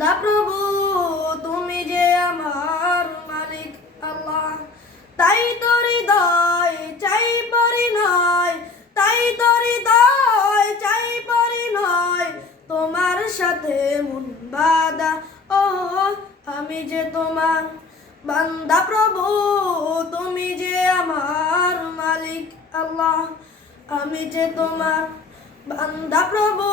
বান্দা প্রভু তুমি যে আমার মালিক আল্লাহ। তাই তো হৃদয় চাই পরিণয়, তাই তো হৃদয় চাই পরিণয়, তোমার সাথে মন বাঁধা। ও আমি যে তোমার বান্দা প্রভু তুমি যে আমার মালিক আল্লাহ। আমি যে তোমার বান্দা প্রভু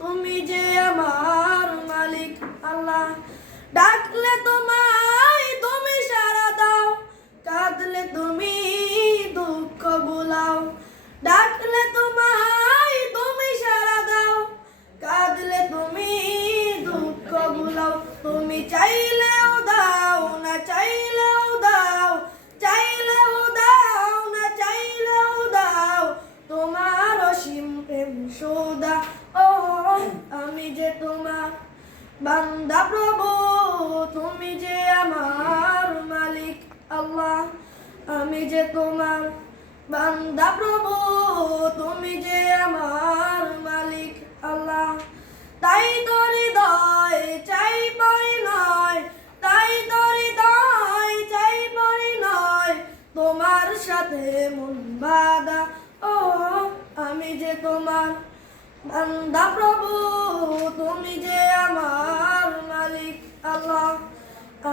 তুমি যে আমার মালিক আল্লাহ। ডাকলে তোমায় তুমি সাড়া দাও, কাঁদলে তুমি দুঃখ ভুলাও। ডাকলে তোমায় তুমি সাড়া দাও, কাঁদলে তুমি দুঃখ ভুলাও। তুমি চাইলেও দাও না চাইলেও দাও, চাইলেও দাও না চাইলেও দাও, তোমার অসীম প্রেম সদা। ও আমি যে তোমার বান্দা প্রভু তুমি যে আমার মালিক আল্লাহ। আমি যে তোমার বান্দা প্রভু তুমি যে আমার মালিক আল্লাহ। তাই তো হৃদয় চাই পরিণয়, তাই তো হৃদয় চাই পরিণয়, তোমার সাথে মন বাঁধা। ও আমি যে তোমার বান্দা প্রভু তুমি যে আমার মালিক আল্লাহ।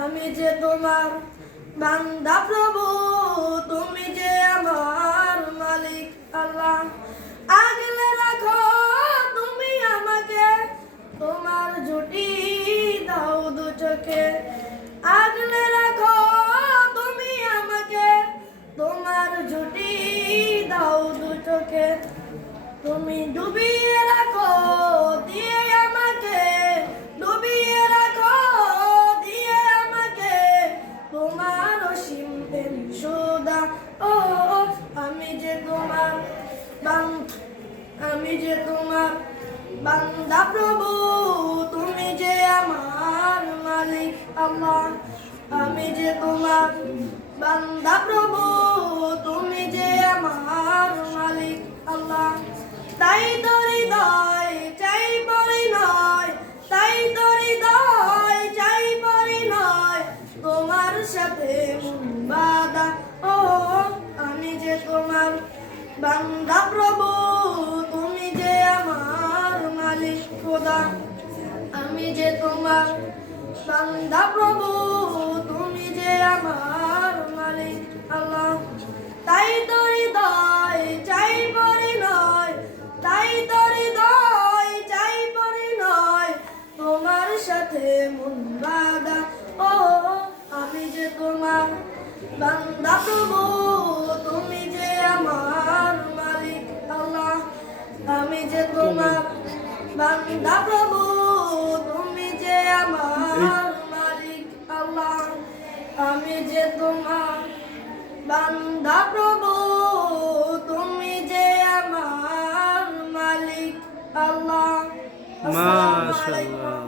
আমি যে তোমার বান্দা প্রভু তুমি যে আমার মালিক আল্লাহ। আগলে রাখো তুমি আমাকে, তোমার জুটি দাও দু চোখে। আগলে রাখো তুমি আমাকে, তোমার জুটি দাও দু চোখে। তুমি ডুবিয়ে রাখো দিয়ে আমাকে, ডুবিয়ে রাখো দিয়ে আমাকে, তোমার অসীম প্রেম সদা। ও আমি যে তোমার আমি যে তোমার বান্দা প্রভু তুমি যে আমার মালিক আল্লাহ। আমি যে তোমার বান্দা প্রভু তুমি যে আমার মালিক আল্লাহ। তাই তো হৃদয় চাই পরিণয়, তাই তো হৃদয় চাই পরিণয়, তোমার সাথে মন বাঁধা। ও আমি যে তোমার বান্দা প্রভু তুমি যে আমার মালিক খোদা। আমি যে তোমার বান্দা প্রভু তুমি যে আমার মালিক আল্লাহ। তাই তো হৃদয় চাই পরিণয়, তাই তো হৃদয় চাই পরিণয়, তোমার সাথে মন বাঁধা। ও আমি যে তোমার বান্দা প্রভু তুমি যে আমার মালিক আল্লাহ। আমি যে তোমার বান্দা প্রভু তুমি যে আমার মালিক আল্লাহ। আমি যে তোমার বান্দা প্রভু তুমি যে আমার মালিক আল্লাহ। আসসালামু আলাইকুম।